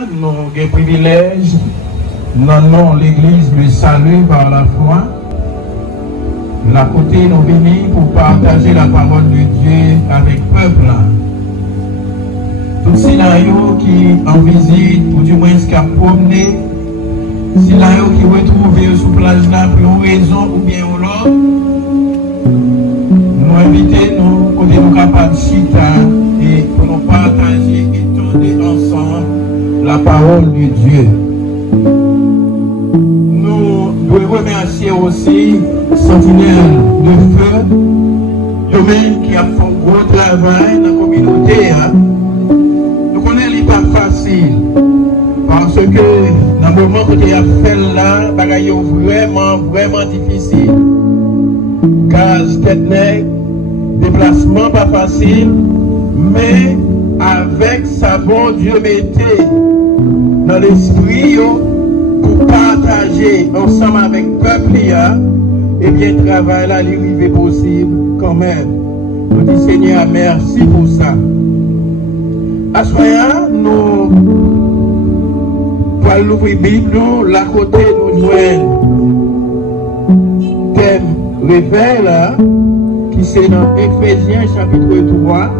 Nous avons le privilège, dans l'église du salut par la foi. La côté nous venons pour partager la parole de Dieu avec le peuple. Tout scénario qui en visite, ou du moins qui a promené, scénario qui retrouve sur plage là pour une raison ou bien ou l'autre, nous invitons nous, côté nous capables de chita et pour nous partager et tourner ensemble la parole de Dieu. Nous devons remercier aussi Sentinelle de Feu, eux-mêmes qui a fait un gros travail dans la communauté. Nous connaissons les pas facile parce que dans le moment que tu as fait là, bagaille vraiment difficile. Gaz, tête nègre, déplacement pas facile, mais avec sa bon Dieu mettait dans l'esprit pour partager ensemble avec le peuple, et bien travail là, l'arrivée possible quand même. Nous disons Seigneur, merci pour ça. À ce moment, nous allons l'ouvrir Bible, la côté nous joignons thème réveil là, qui c'est dans Éphésiens chapitre 3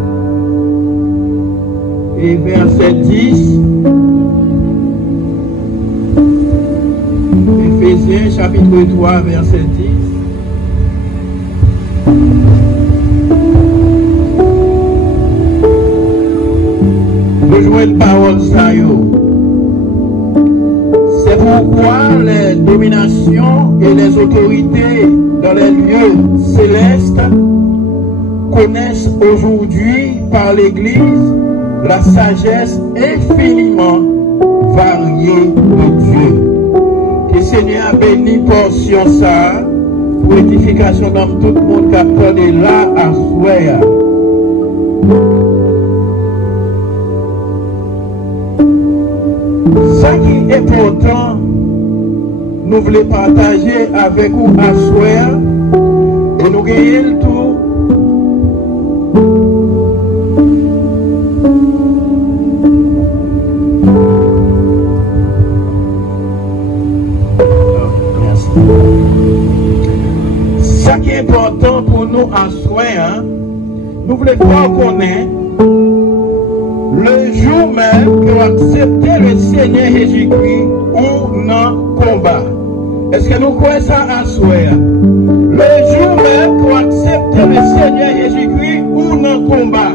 et verset 10. Éphésiens chapitre 3 verset 10. Rejoins une parole ça yo. C'est pourquoi les dominations et les autorités dans les lieux célestes connaissent aujourd'hui par l'Église la sagesse infiniment variée de Dieu. Que le Seigneur bénit portion ça pour l'édification dans tout le monde qui a parlé là à souhait. Ça qui est important, nous voulons partager avec vous à souhait et nous gagnons le tout. Ça qui est important pour nous en soin, nous voulons pas connaître le jour même que nous acceptons le Seigneur Jésus-Christ ou non combat. Est-ce que nous croyons ça en soin? Le jour même que nous acceptons le Seigneur Jésus-Christ ou non combat.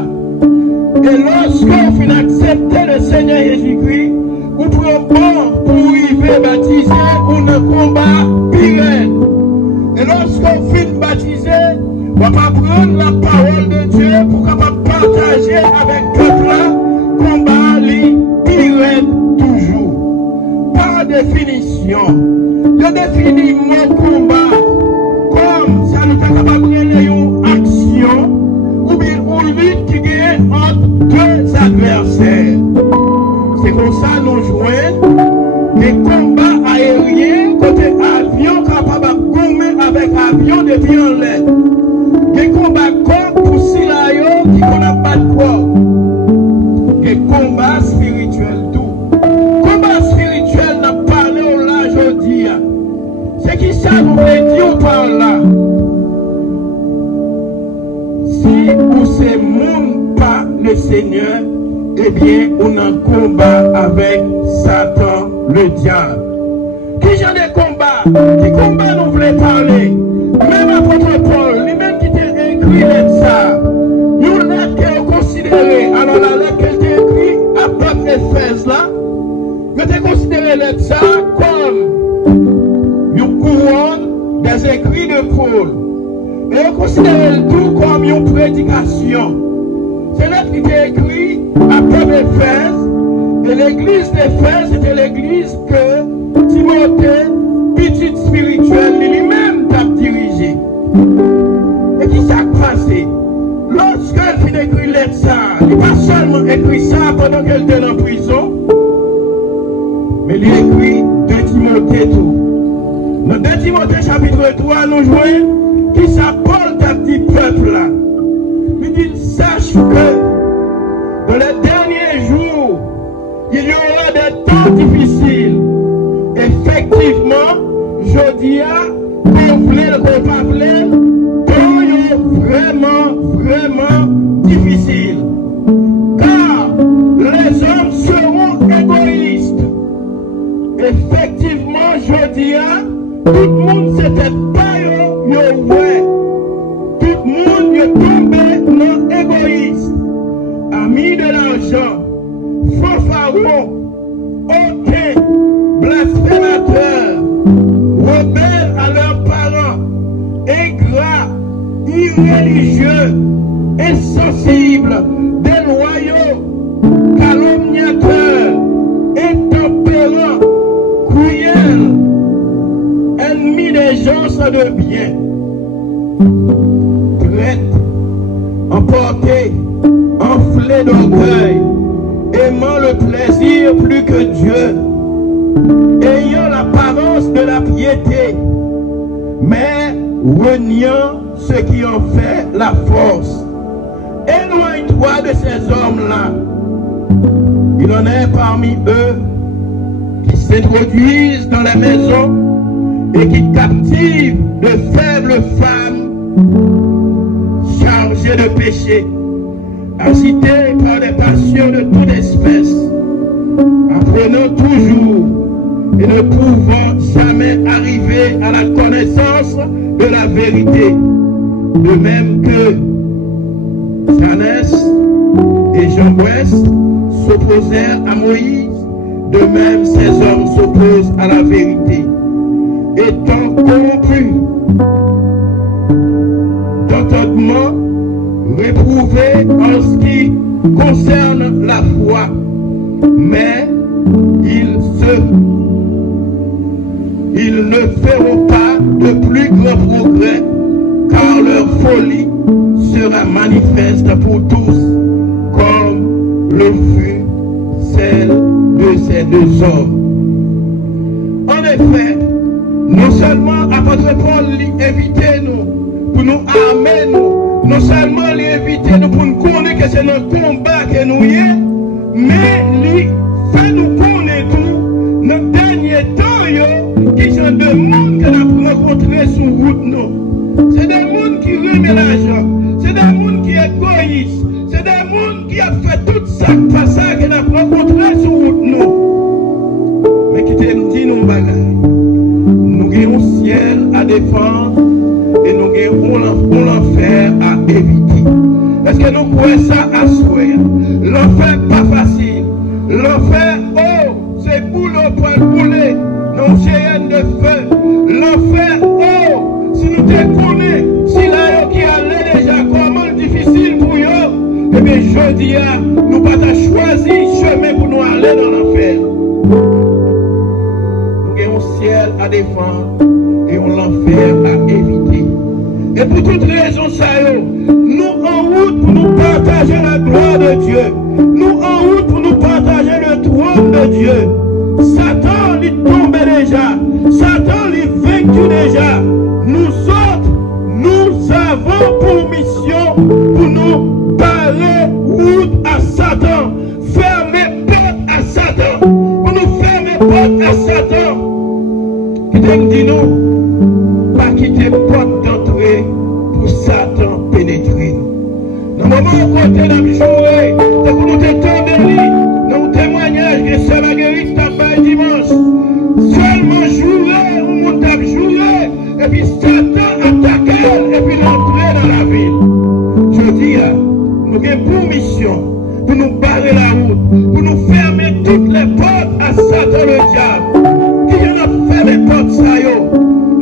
Et lorsqu'on finit d'accepter le Seigneur Jésus-Christ, vous prenez bon pour y baptiser ou non combat pire. Et lorsqu'on finit baptiser, on va prendre la parole de Dieu pour capable partager avec tout là, combat li pire toujours. Par définition, je définis mon combat comme ça nous est capable de une action ou bien une lutte qui gagne entre deux adversaires. C'est comme ça nous jouons des combats aériens côté avion capable de gommer avec avion depuis en l'air. Des combats corps pour Silayo qui connaît pas de corps. Des combats spirituels tout. Combat spirituel n'a parlé au là aujourd'hui. C'est qui ça nous veut dire par là? Si vous c'est monde pas le Seigneur, eh bien on a un combat avec Satan, le diable. Qui genre de combat? Qui combat nous voulons parler? Même apôtre Paul, lui-même qui t'a écrit ça, une lettre qui est considérée, alors la lettre qu'elle t'a écrit à peuple Éphèse là, je t'ai considéré ça comme une couronne des écrits de Paul. Et on considère le tout comme une prédication. C'est là qui était écrit à peuple Éphèse. Et l'église d'Éphèse, c'était l'église que Timothée, petite spirituelle, lui-même t'a dirigé. Et qui s'est passé? Lorsqu'elle finit d'écrire ça, il n'a pas seulement écrit ça pendant qu'elle était en prison, mais il écrit 2 Timothée tout. Dans 2 Timothée chapitre 3, nous jouons qui s'appelle ta petit peuple là. Il dit, sache que dans les derniers jours, il y aura des temps difficiles. Effectivement, je dis à qu'on voulait le qu'on pas voulait, temps vraiment difficile. Car les hommes seront égoïstes. Effectivement, je dis à tout le monde c'était pas yo ouais. Tout le monde est tombé dans l'égoïsme. Amis de l'argent, fanfarons, aucun blasphémateur, rebelles à leurs parents, ingrats, irréligieux, insensibles, déloyaux, calomniateurs, intempérants, cruels, ennemis des gens de bien, prêts, emportés, enflés d'orgueil, aimant le plaisir plus que Dieu, ayant l'apparence de la piété, mais reniant ce qui en fait la force. Éloigne-toi de ces hommes-là. Il en est parmi eux qui s'introduisent dans les maisons et qui captivent de faibles femmes chargées de péché, agitées par des passions de toute espèce, apprenant toujours et ne pouvant jamais arriver à la connaissance de la vérité, de même que Janès et Jambres s'opposèrent à Moïse, de même ces hommes s'opposent à la vérité, étant corrompus d'entendement, réprouvés en ce qui concerne la foi, mais ils ne feront pas de plus grands progrès, car leur folie sera manifeste pour tous, comme le fut celle de ces deux hommes. En effet, non seulement apôtre Paul éviter nous, pour nous armer nous, non seulement éviter nous pour nous connaître que c'est notre combat que nous y est, mais lui fait nous connaître tout, notre dernier temps, qui sont des monde que nous avons rencontrés sur route nous. C'est des monde qui remet l'argent, c'est des monde qui est égoïste, c'est des monde qui a fait tout ça, pas ça que nous avons rencontrés sur route nous. Mais qui t'aime dit nous bagaille. Nous avons un ciel à défendre et nous avons l'enfer à éviter. Est-ce que nous pouvons ça assurer? L'enfer pas facile. L'enfer, oh, c'est boulot pour le bouler. Non, c'est de feu. L'enfer, oh, si nous te connaissons, si là, qui allait déjà, comment difficile pour eux, eh bien, je dis, nous pas choisi chemin pour nous aller dans l'enfer. Nous avons un ciel à défendre et on l'enfer à éviter. Et pour toute raison, ça nous en route pour nous partager la gloire de Dieu. Nous en route pour nous partager le trône de Dieu. Satan, il tombe déjà. Satan, il vaincu déjà. Nous autres, nous avons pour mission pour nous barrer route à Satan. Fermer porte à Satan. Pour nous fermer porte à Satan. Qui t'aime dit nous, pas quitter porte d'entrée pour Satan pénétrer. Dans le moment où on est dans le jour, pour nous détendre, dans le témoignage que Sœur Marguerite t'a fait dimanche, seulement jouer, on t'a joué, et puis Satan attaque et puis l'entrer dans la ville. Je dis, nous avons pour mission, pour nous barrer la route, pour nous fermer toutes les portes à Satan le diable. Qui en a fait les portes, ça y est,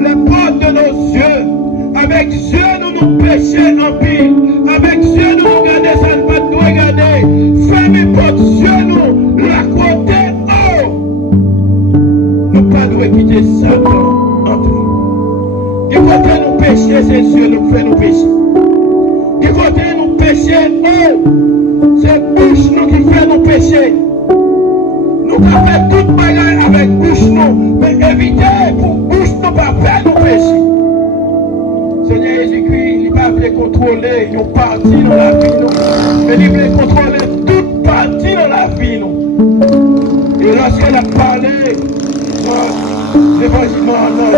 les portes de nos yeux. Avec Dieu, nous péchons en pile. Avec Dieu, nous regardons, ça ne peut pas nous regarder. Fermez porte, Dieu, nous, la côté, oh! Nous ne pas nous quitter Satan entre nous. Du côté, nous pécher, c'est Dieu, nous fait nous pécher. Du côté, nous pécher, oh! C'est bouche, nous qui fait nous pécher. Nous avons fait toute bagarre avec bouche, nous. Mais évitez pour bouche, nous pas faire nous pécher. Seigneur Jésus-Christ, il va voulu contrôler une partie dans la vie, mais il veut contrôler toute partie dans la vie. Et lorsqu'elle a parlé,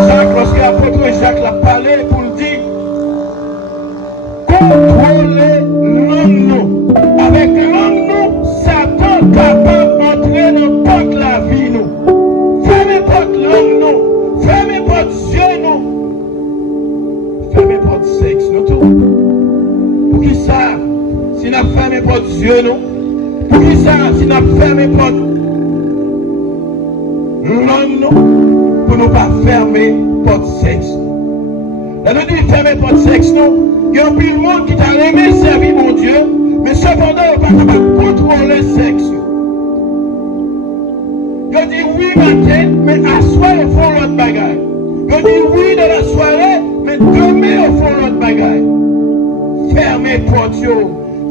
Jacques, lorsque l'apôtre Jacques l'a parlé pour le dire, contrôlez l'homme. Avec l'homme, Satan capable d'entrer dans n'importe la vie. Fermez porte l'homme, fermez porte Dieu, fermez porte sexe, tout. Pour qui ça, si nous fermez porte Dieu, pour qui ça, si nous fermez porte l'homme, pour ne pas fermer porte sexe. Là, nous disons fermer porte sexe, il y a un peu de monde qui t'a aimé servir mon Dieu, mais cependant, on ne peut pas contrôler le sexe. Je dis oui matin, mais à soir, il faut l'autre bagaille. Je dis oui dans la soirée, mais demain, il faut l'autre bagaille. Fermez porte,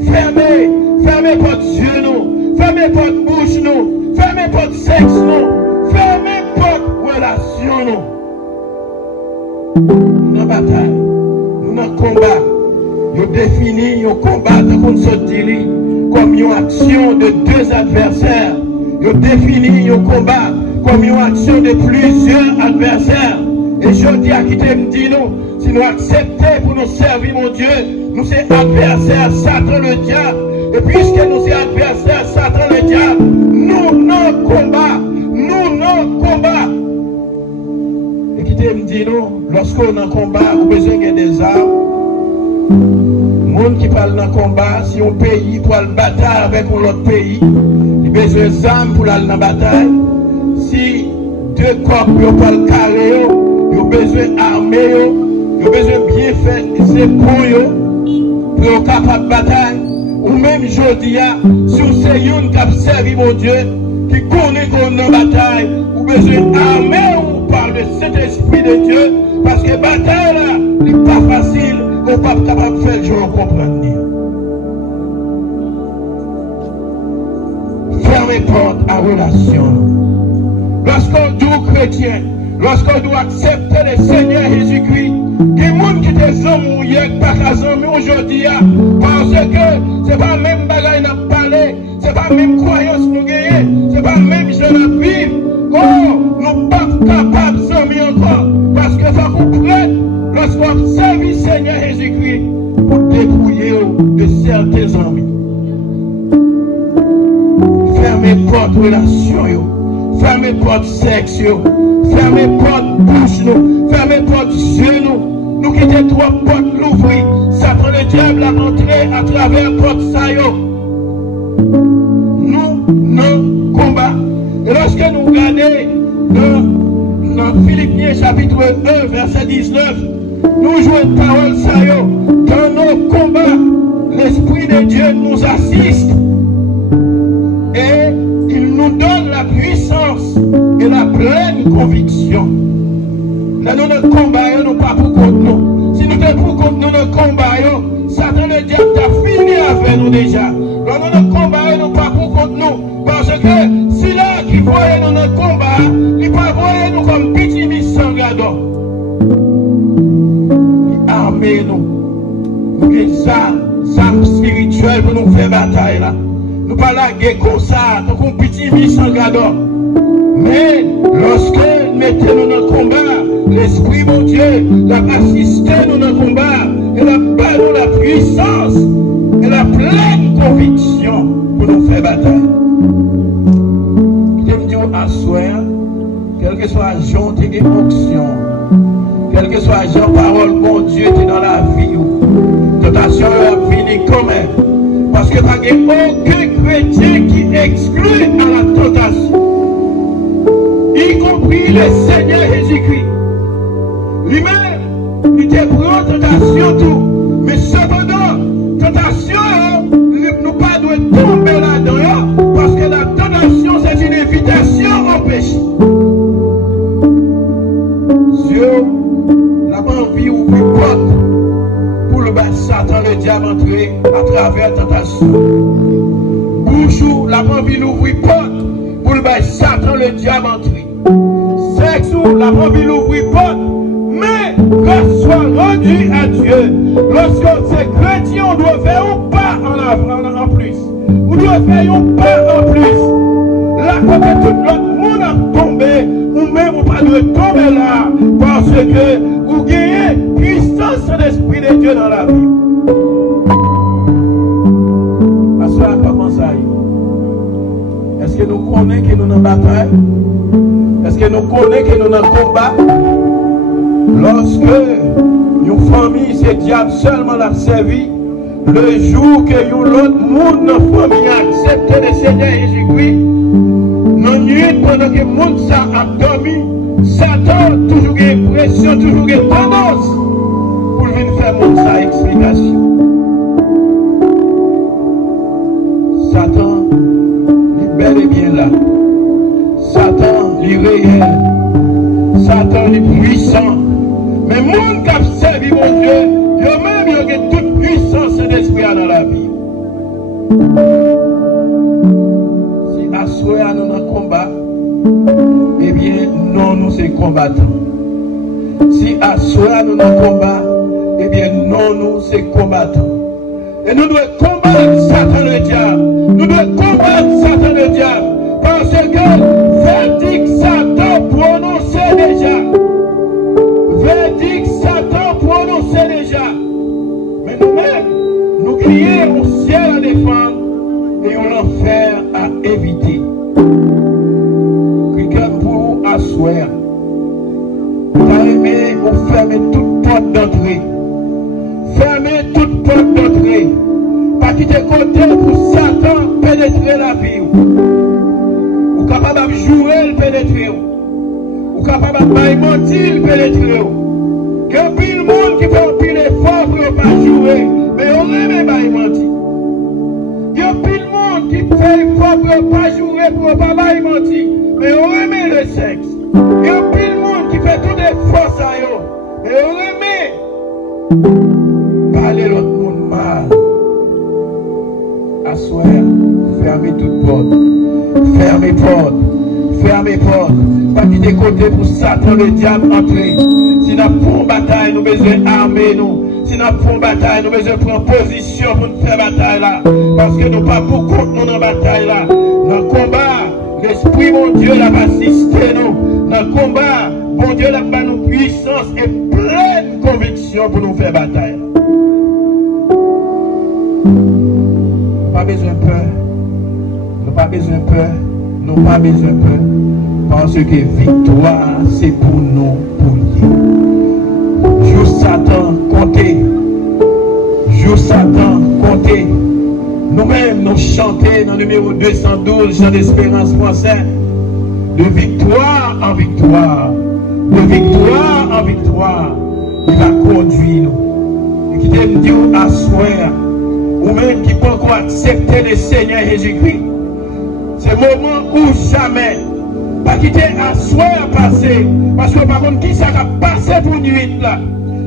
fermez porte Dieu, fermez porte bouche, fermez porte sexe, fermez porte relation. Nous dans bataille, nous dans combat. Nous définissons un combat comme une action de deux adversaires. Nous définissons un combat comme une action de plusieurs adversaires. Et je dis à qui me dit nous, si nous acceptons pour nous servir mon Dieu, nous sommes adversaires, Satan le diable. Et puisque nous sommes adversaires, Satan le diable, nous non combat. Et qui me dit nous, lorsqu'on est en combat, on a besoin de des armes. Le monde qui parle dans le combat, si un pays pour le bataille avec un autre pays, il a besoin d'armes pour aller dans la bataille. Si deux corps pour le carré, il a besoin d'armer, il a besoin de bien faire ses épaules pour être capable de bataille. Ou même aujourd'hui, si on sait une qui a servi mon Dieu, qui connaît qu'on est en bataille, ou besoin d'armer ou par le Saint-Esprit de Dieu, parce que la bataille là, n'est pas facile. On n'est pas capable de faire le jour comprendre. Fermez porte à relation. Lorsqu'on dit chrétien, lorsqu'on doit accepter le Seigneur Jésus-Christ, il y a des gens qui sont hommes hier, pas qu'à hommes aujourd'hui, parce que ce n'est pas le même bagage à parler, ce n'est pas la même croyance nous gagnons, ce n'est pas le même jeu à vivre. Oh, nous ne sommes pas capables de s'aimer encore, parce que ça vous prête. Lorsqu'on serve le Seigneur Jésus-Christ pour débrouiller de certains amis. Fermez porte relation, fermez porte sexe, fermez porte bouche, fermez porte yeux, nous quittons trois portes l'ouvrir. Satan le diable a entré à travers porte ça. Nous, non combat. Et lorsque nous regardons dans Philippiens chapitre 1, verset 19, nous jouons une parole ça. Dans nos combats, l'Esprit de Dieu nous assiste. Et il nous donne la puissance et la pleine conviction. Dans notre combat, nous pas pour contre nous. Si nous sommes pour contre nous, notre combat, Satan le diable a fini avec nous déjà. Dans notre combat, nous pas pour contre nous. Parce que si là qui voyait dans notre combat, il ne pas voir nous comme petit missangador. Il armé nous. Nous avons ça, spirituel pour nous faire bataille là. Nous pas la guerre comme ça, comme petit missangador. Mais lorsque nous mettons dans notre combat, l'Esprit mon Dieu l'a assisté dans notre combat et l'a pas nous la puissance et la pleine conviction pour nous faire bataille. Je me dis à soir, quel que soit Jean, tu es onction, quel que soit Jean, parole, mon Dieu, tu es dans la vie. Tentation va finir quand même. Parce que pas aucun chrétien qui exclut à la tentation. Y compris le Seigneur Jésus-Christ. Lui-même, il était prend tentation tout. Mais cependant, tentation, nous pas doit tomber là-dedans. Parce que la tentation, c'est une invitation au péché. Dieu n'a pas envie d'ouvrir porte pour le battre Satan, le diable, entrer à travers la tentation. Bouchou n'a pas envie d'ouvrir porte pour le battre Satan, le diable, entrer. Sexe n'a pas envie d'ouvrir porte. Mais grâce soit rendue à Dieu. Lorsque ces chrétiens, on doit faire un pas en plus. On doit faire un pas en plus. là, côté tout l'autre monde a tombé, ou même ou pas de tomber là, parce que vous gagnez puissance de l'Esprit de Dieu dans la vie. À cela, comment ça y est? Est-ce que nous connaissons que nous sommes en bataille? Est-ce que nous connaissons que nous sommes en combat? Lorsque une famille, c'est diable seulement l'a servi, le jour que l'autre monde dans la famille a accepté le Seigneur Jésus-Christ, dans la nuit, pendant que le monde a dormi, Satan toujours une pression, toujours une tendance pour venir faire le monde sa explication. Satan, il est bel et bien là. Satan, il est réel. Satan, il est puissant. Mais le monde qui a servi mon Dieu, lui-même, il a toute puissance de l'esprit dans la vie. Si à soi nous dans le combat, eh bien, non, nous sommes combattants. Si à soi nous dans le combat, eh bien, non, nous sommes combattants. Et nous devons combattre Satan le diable. Nous devons combattre Satan le diable. Parce que verdict Satan prononcé déjà. Verdict Satan prononcé déjà. Mais nous-mêmes, nous crions au ciel à défendre et on l'enfer à éviter. Quelqu'un pour asseoir. T'as aimé ou fermer toute porte d'entrée. Fermer toute porte d'entrée. Pas quitter côté pour Satan pénétrer la vie. Ou capable de jouer le pénétrer. Ou capable de mentir le pénétrer. Que pile monde qui fait un pile effort pour ne pas jouer. Mais on aime pas mentir. Il y a pile monde qui fait effort pour ne pas jouer, pour ne pas mentir. Mais on aime le sexe. Il y a pile monde qui fait tout effort ça. Mais on aime parler l'autre monde mal. Asseoir, fermez toute porte. Fermez porte. Fermez porte. Pas quitter côté pour Satan le diable entrer. Si nous avons une bataille, nous devons armer nous. Si nous avons une bataille, nous devons prendre position pour nous faire bataille là. Parce que nous pas pour contre nous dans la bataille là. Dans le combat, l'Esprit mon Dieu l'a assisté nous. Dans le combat, mon Dieu l'a pas nous puissance et pleine conviction pour nous faire bataille. Pas besoin de peur. Nous pas besoin de peur. Nous pas besoin de peur. Parce que victoire, c'est pour nous, pour lui. Joue Satan, comptez. Joue Satan, comptez. Nous-mêmes, nous chantons dans le numéro 212, chant d'espérance français. De victoire en victoire. De victoire en victoire. Il va conduire nous. Et qui t'aime dire à soi. Ou même qui peut encore accepter le Seigneur Jésus-Christ. C'est le moment où jamais, pas quitter à soi à passer, parce que par contre, qui ça a passé pour nuit là?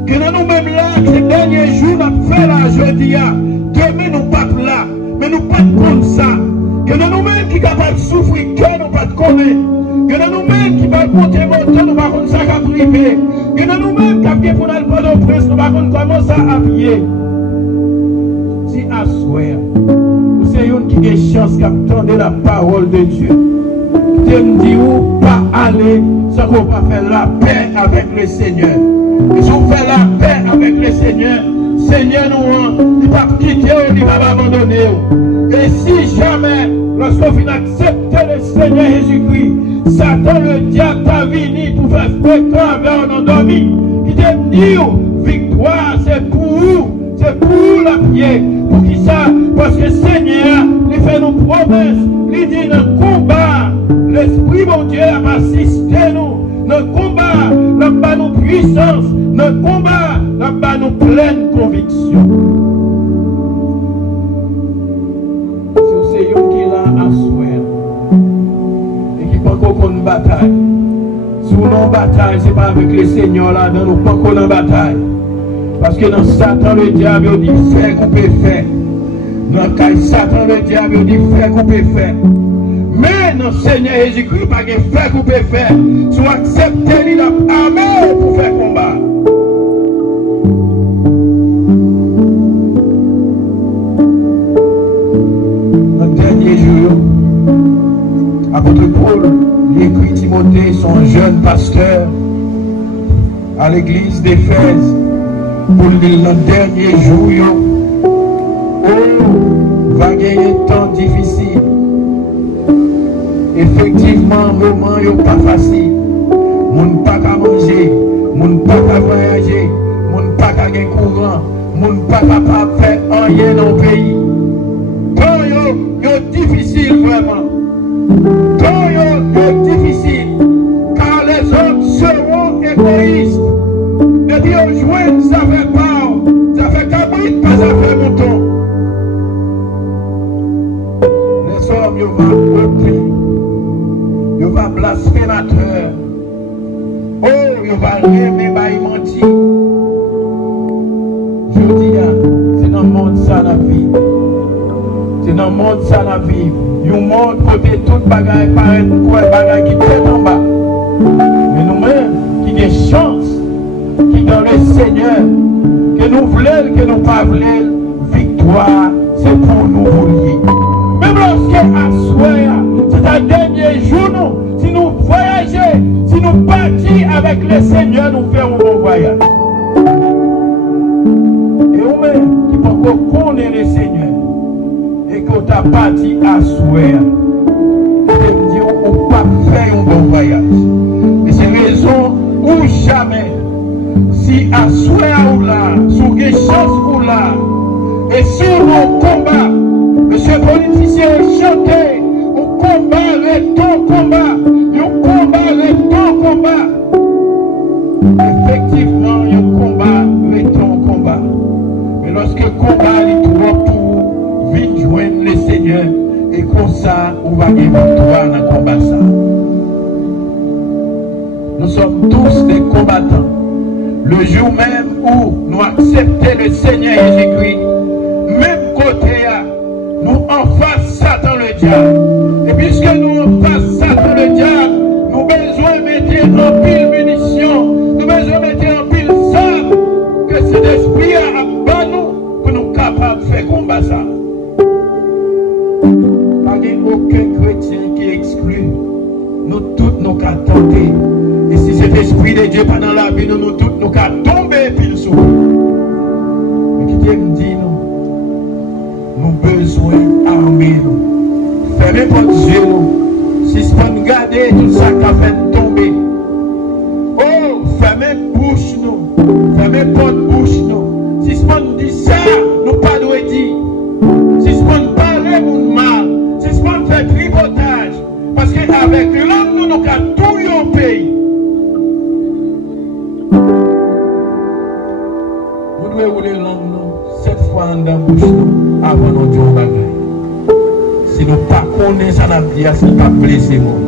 Que nous nous-mêmes là, que ces derniers jours, nous avons fait là, jeudi, demain nous pas là, mais nous pas contre ça. Que nous-mêmes qui sommes capables de souffrir, que nous pas de connaître. Que nous-mêmes qui pas monter moteur, nous pas contre ça qu'à priver. Que nous-mêmes qui avons pour aller prendre au prince, nous pas contre comment ça appuyer. Si à soi, c'est une qui a chance d'entendre la parole de Dieu. Qui me dit ou pas aller sans qu'on pas faire la paix avec le Seigneur. Et si on fait la paix avec le Seigneur, Seigneur nous il va quitter, il va abandonner. Et si jamais, lorsqu'on vient accepter le Seigneur Jésus-Christ, Satan le diable t'a venu pour faire fréquent avec un endormi, il te dit victoire c'est pour vous. C'est pour la prière. Pour qui ça? Parce que le Seigneur, il fait nos promesses. Il dit dans le combat, l'Esprit mon Dieu a assisté nous. Dans le combat, nous pas nos puissance. Dans le combat, nous pas nos pleines convictions. Si vous savez qui est là à souhait et qui pas encore une bataille. Si vous n'avez bataille, ce n'est pas avec le Seigneur là, nous pas encore en bataille. Parce que dans Satan, le diable, il dit faire qu'on peut faire. Dans le cas de Satan, le diable, il dit faire qu'on peut faire. Mais dans le Seigneur Jésus-Christ, pas de faire qu'on peut faire. Si vous acceptez l'armée pour faire combat. Dans le dernier jour, apôtre Timothée, son jeune pasteur, à l'église d'Éphèse, pour le dernier jour, va gagner un temps difficile. Effectivement, moment n'est pas facile. Moun pas qu'à manger, moun pas qu'à voyager, moun pas qu'à gagner courant, moun pas capable de faire rien dans le pays. Temps est difficile vraiment. Temps est difficile, car les hommes seront égoïstes. Depuis au joint, ça fait pas, ça fait cabrit, pas ça fait mouton. Les hommes, ils vont ôter, ils vont blasphémateur. Oh, ils vont aimer, ils mentir. Je dis, c'est dans le monde ça la vie. C'est dans le monde ça la vie. Ils montrent côté tout bagaille paraît quoi bagaille qui est en bas. Mais nous-mêmes, qui avons chance, qui dans le Seigneur, que nous voulons, que nous pas voulons, victoire, c'est pour nous voulier. Même lorsque à soir, c'est un dernier jour, nous, si nous voyageons, si nous partons avec le Seigneur, nous faisons un bon voyage. Et nous-mêmes, qui ne pouvons pas connaître le Seigneur, et qu'on t'a parti à soir, on dit qu'on ne peut pas faire un bon voyage. Et c'est raison où jamais, si à soir ou là, sur des chances ou là, et sur nos combats, monsieur politicien chanté, on combat le ton combat, on combat le ton combat. Effectivement, on combat le ton combat. Mais lorsque le combat est trop pour vite joindre le Seigneur, et comme ça, on va gagner victoire dans le combat ça. Nous sommes tous des combattants. Le jour même où nous acceptons le Seigneur Jésus-Christ, même côté, nous en face Satan le diable. Et puisque nous en face Satan le diable, nous avons besoin de mettre en pile munitions, nous avons besoin de mettre en pile sabre, que cet esprit a bas nous pour nous capables de faire combat ça. Il n'y a aucun chrétien qui exclut. Nous tous nous qu'à tenter. Et si cet esprit de Dieu pas dans la vie, nous tous nous qu'à tomber pile sous. Mais qui me dit nous besoin d'armer nous. Fermez votre yeux nous. Si ce qu'on garder tout ça qui a fait tomber. Oh, fermez bouche nous. Fermez votre bouche nous. Si ce qu'on dit ça, nous pas doit dire. Si ce qu'on parle nous mal. Si ce qu'on fait tripotage. Parce qu'avec l'homme nous nous qu'à tout au pays. Vous devez rouler langue nous 7 fois en dans bouche nous avant nous dire bagaille. Si nous pas connaissons ça, nous dire c'est pas blessé nous.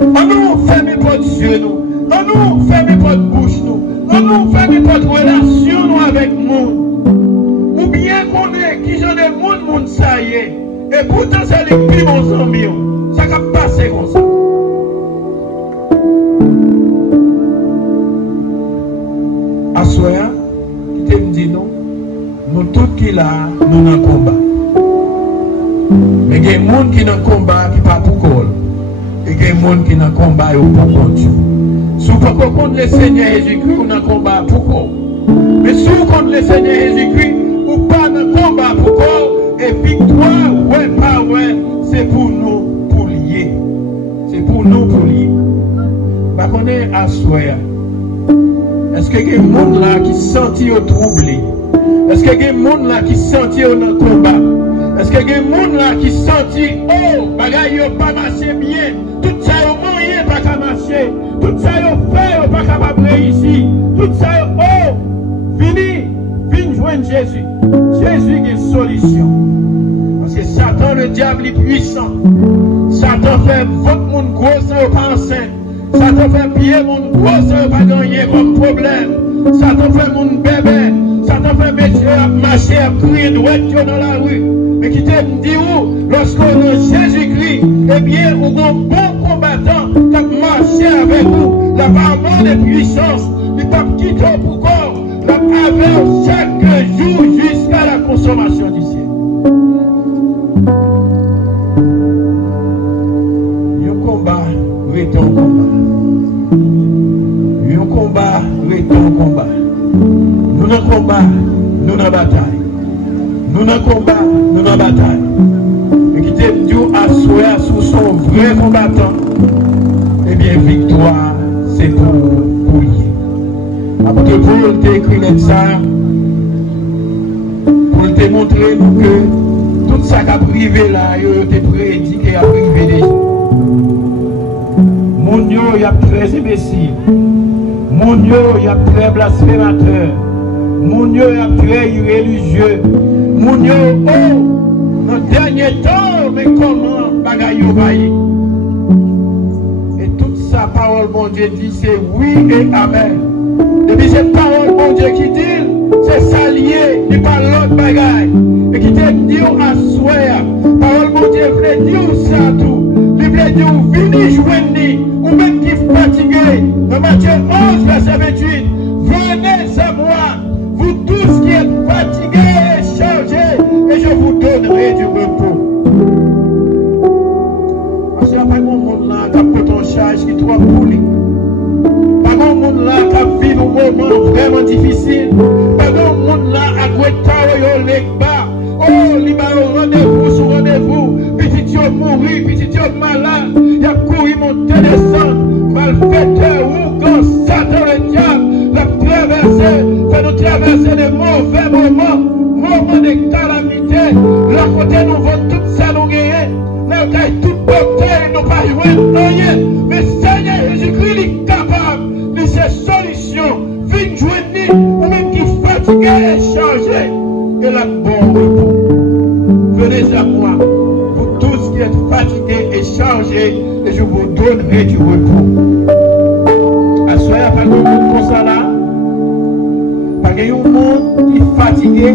On nous ferme pas yeux nous. On nous ferme pas bouche nous. On nous ferme pas relation nous avec nous. Ou bien qu'on est qui j'en ai monde ça y est. Et pourtant c'est les plus bons amis. Ça va passer comme ça. Assoya, qui te me dit non, nous tous qui là, nous dans le combat. Mais il y a des gens qui sont dans le combat qui ne sont pas pour col. Et il y a des gens qui sont dans le combat qui ne sont pas pour contre. Si vous ne pouvez pas contre le Seigneur Jésus-Christ, vous dans le combat pour col. Mais si vous contre le Seigneur Jésus-Christ, vous pas dans le combat pour col. Et victoire, ouais, pas ouais, c'est pour nous pour lier. C'est pour nous pour lier. Par contre, assoya. Est-ce qu'il y a des gens là qui se sentent troublés? Est-ce qu'il y a des gens là qui se sentent dans le combat? Est-ce qu'il y a des gens là qui se sentent, oh, bagaille n'a pas marché bien, tout ça n'a pas marché, tout ça n'a pas capable de réussir, tout ça, oh, viens joindre Jésus. Jésus est une solution. Parce que Satan, le diable, est puissant. Satan fait votre monde gros sans pas enceinte. Satan fait pied mon gros sans pas gagner comme problème. Satan fait mon bébé. Satan fait métier à marcher, à crier droit dans la rue. Mais qui te dit où, lorsqu'on a Jésus-Christ, eh bien, on a un bon combattant qui a marché avec vous. La parole de puissance, il pas quitter pour corps. La avec chaque jour jusqu'à la consommation du ciel. Le combat, reste en combat. Un combat reste en combat. Nous dans combat, nous dans bataille. Nous dans combat, nous dans bataille. Et qui te dit à soi sous son vrai combattant, eh bien victoire, c'est pour lui. Apôtre Paul t'a écrit ça pour te montrer nous que tout ça qui a privé là, il a prédit qu'il a privé déjà. Mon Dieu, il y a très imbécile. Mon Dieu, il y a très blasphémateur. Mon Dieu, il y a très irréligieux. Mon Dieu, oh, dans le dernier temps, mais comment bagaille va y? Et toute sa parole, mon Dieu, dit c'est oui et amen. Depuis cette parole, mon Dieu, qui dit, c'est ça lié, il pas l'autre bagaille. Et qui te dit à soi, parole, mon Dieu, voulait dire ça tout. Il voulait dire, venez joindre, ou même qui est fatigué. Dans Matthieu 11, verset 28, venez à moi, vous tous qui êtes fatigués et chargés, et je vous donnerai du repos. Parce qu'il n'y a pas de monde là qui a pris en charge, qui est trop pouli. Pas de monde là qui a vécu un moment vraiment difficile. Pas de monde là à Guetta ou les bas. Oh, il va au rendez-vous sur rendez-vous. Petit Dieu mourir, petit Dieu malade. Il a couru, monter, descendre. Malfaiteur, ou quand Satan le diable l'a traversé, fait nous traverser de mauvais moments, moments de calamité. Là, côté nous vont tout ça nous gagner. Nous avons toute bataille, nous pas jouer rien. Mais Seigneur Jésus-Christ est capable de ces solutions. Viens joindre, ou même qui fatigué et chargé. Et la bon repos. Venez à moi, vous tous qui êtes fatigués et chargés, et je vous donnerai du repos. Assoyez pas de monde comme ça là. Pas de monde qui est fatigué.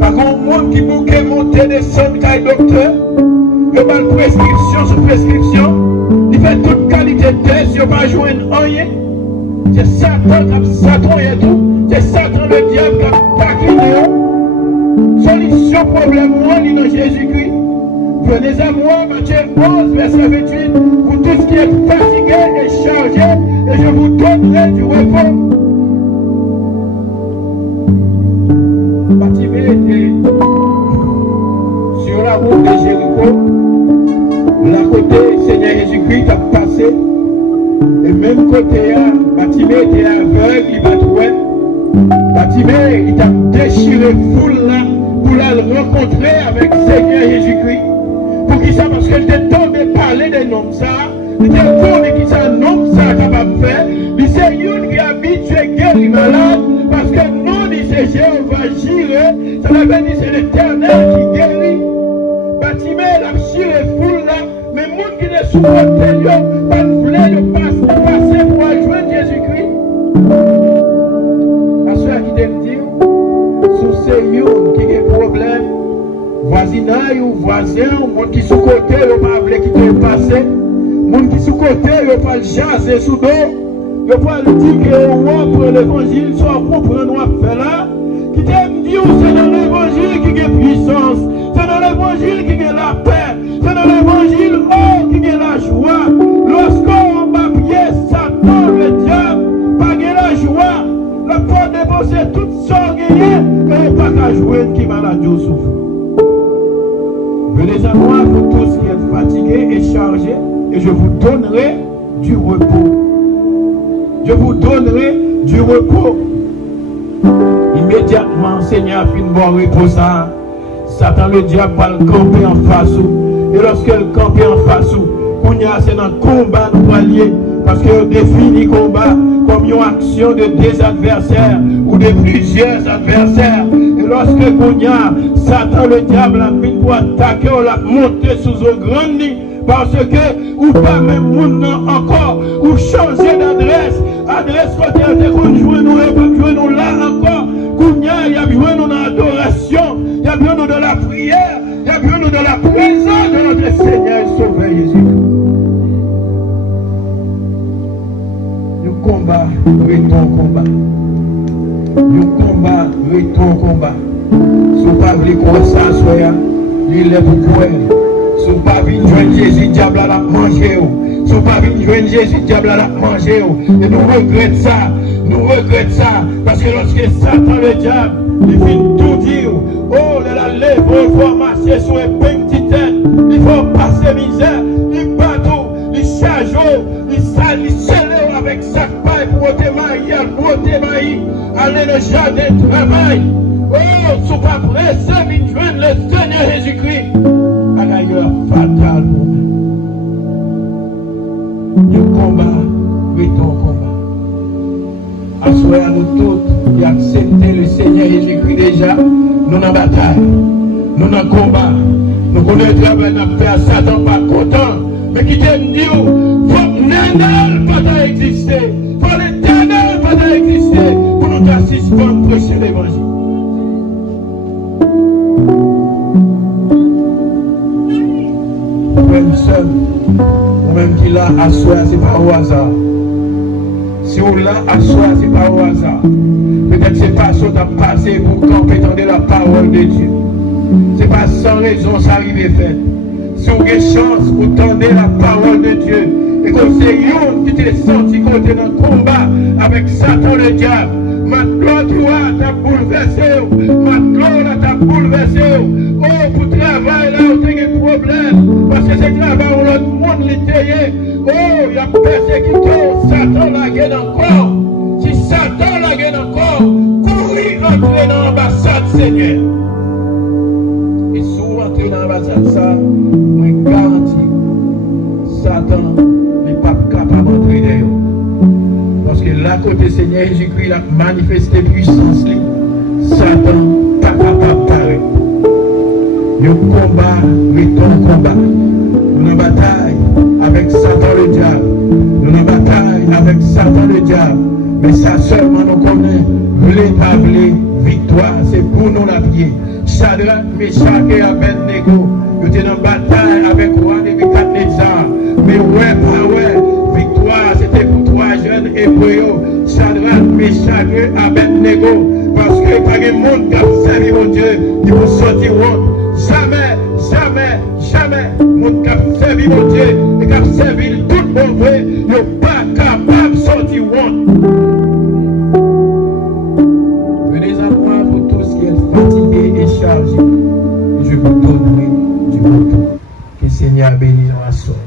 Pas de monde qui bouquet monter des sons caille docteur. Il y a une prescription sur prescription. Il fait toute qualité de test, il n'y a pas joué rien. C'est Satan et tout. C'est Satan le diable qui a taquiné. Solution problème, moi, dit dans Jésus-Christ. Venez à moi, Matthieu 11, verset 28. Vous tous qui êtes fatigués et chargés, et je vous donnerai du repos. Bartimée était sur la route de Jéricho. La côté Seigneur Jésus-Christ a passé. Et même côté, Bartimée était aveugle, il va trouver. Bartimée, il a déchiré foule là pour la rencontrer avec Seigneur Jésus-Christ. Pour qui ça? Parce qu'elle était temps de parler des noms ça. Il était temps de qui ça, nom ça capable de faire. Il c'est une qui habite, tu es guéri malade. Parce que non, il c'est Jéhovah Jireh. Ça veut dire c'est l'Éternel qui guérit. Bartimée, il a chiré foule là. Mais les gens qui ne souffrent pas, pas de fleur, de passer pour rejoindre Jésus-Christ. Qui te dit, sous ces gens qui ont des problèmes, voisinage ou voisin, monde qui sous côté, ils pas voulu qui te passé, monde qui sous côté, ils pas jaser sous dos, ils pas dire que on pour l'évangile, soit pour prendre à faire là, qui te dit, c'est dans l'évangile qui a puissance, c'est dans l'évangile qui a la paix, c'est dans l'évangile qui a la joie. Lorsqu'on va pied Satan, le diable, pas la joie. La porte dépenser toute sorte gagnée, mais pas qu'à jouer qui maladie ou souffre. Venez à moi, vous tous qui êtes fatigués et chargés, et je vous donnerai du repos. Je vous donnerai du repos. Immédiatement, Seigneur fin bon repos ça. Satan le diable va le camper en face. Et lorsqu'elle campe en face, c'est dans le combat nous alliés. Parce que définit combat comme une action de des adversaires ou de plusieurs adversaires. Et lorsque Satan le diable a mis pour attaquer, on l'a monté sous une grande ligne. Parce que, ou pas même monde encore, ou changer d'adresse. Adresse côté à jouer nous, et pas jouer nous là encore. Il y a besoin de l'adoration, il y a besoin de la prière, il y a besoin de la présence de notre Seigneur et Sauveur Jésus. Combat, retour combat. Le combat, retour combat. Si vous pas voulez qu'on s'assoie, il est pour courir. Si vous pas voulez joindre Jésus, diable à la manger. Si Si vous pas venir jouer Jésus, le diable a mangé. Et nous regrettons ça. Nous regrettons ça. Parce que lorsque Satan, le diable, il vient tout dire. Oh, là, il faut marcher sur les petites têtes. Il faut passer misère. Il bat tout. Il charge. Il scelle avec sa paille pour te marier. Aller dans le jardin de travail. Oh, si vous pas pressé, venir joindre le Seigneur Jésus-Christ. À l'ailleurs, fatal. Le combat, oui, ton combat. Assoyez à nous tous qui acceptez le Seigneur Jésus-Christ déjà. Nous en bataille, nous en combat. Nous connaissons le travail, nous fait à Satan pas content. Mais qui t'aime Dieu, il faut que l'éternel pas exister. Il faut que l'éternel pas exister pour nous assister à prêcher l'évangile. Même seul, ou même qui l'a assoyé, c'est pas au hasard. Si on l'a assoyé, c'est pas au hasard. Peut-être c'est pas ça de passer pour camper dans la parole de Dieu. C'est pas sans raison ça arrive fait. Si on a chance pour tendre la parole de Dieu, et comme c'est vous qui t'es senti qu'on est dans le combat avec Satan le diable, ma gloire t'a bouleversé, ma gloire t'a bouleversé. Oh, pour travailler là, on a des problèmes. Parce que c'est travail où l'autre monde l'était. Oh, il y a persécuté. Satan la gagne encore. Si Satan la gagne encore, courir entrer dans l'ambassade, Seigneur. Et souvent entrer dans l'ambassade, ça, on garantit. Satan n'est pas capable d'entrer d'ailleurs. Parce que là, côté Seigneur Jésus-Christ, il a manifesté puissance. Satan n'est pas capable de parler. Le combat, oui, ton combat. Nous en bataille avec Satan le diable. Nous en bataille avec Satan le diable. Mais ça seulement nous connaît. Voulez pas voulez, victoire, c'est pour nous la pied. Shadrach, Meshach et Abednego. Nous étions en bataille avec roi Nebuchadnezzar. Mais ouais, pas ouais. Victoire, c'était pour trois jeunes hébreux. Shadrach, Meshach et Abednego. Parce que pas de monde qui a servi mon Dieu, qui vous sortir honte. Jamais, jamais, jamais, mon qui a servi mon Dieu, et qui a servi tout mauvais, n'est pas capable de sortir honte. Venez à moi pour tous qui êtes fatigués et chargés. Je vous donnerai du repos. Que le Seigneur bénisse dans la soirée.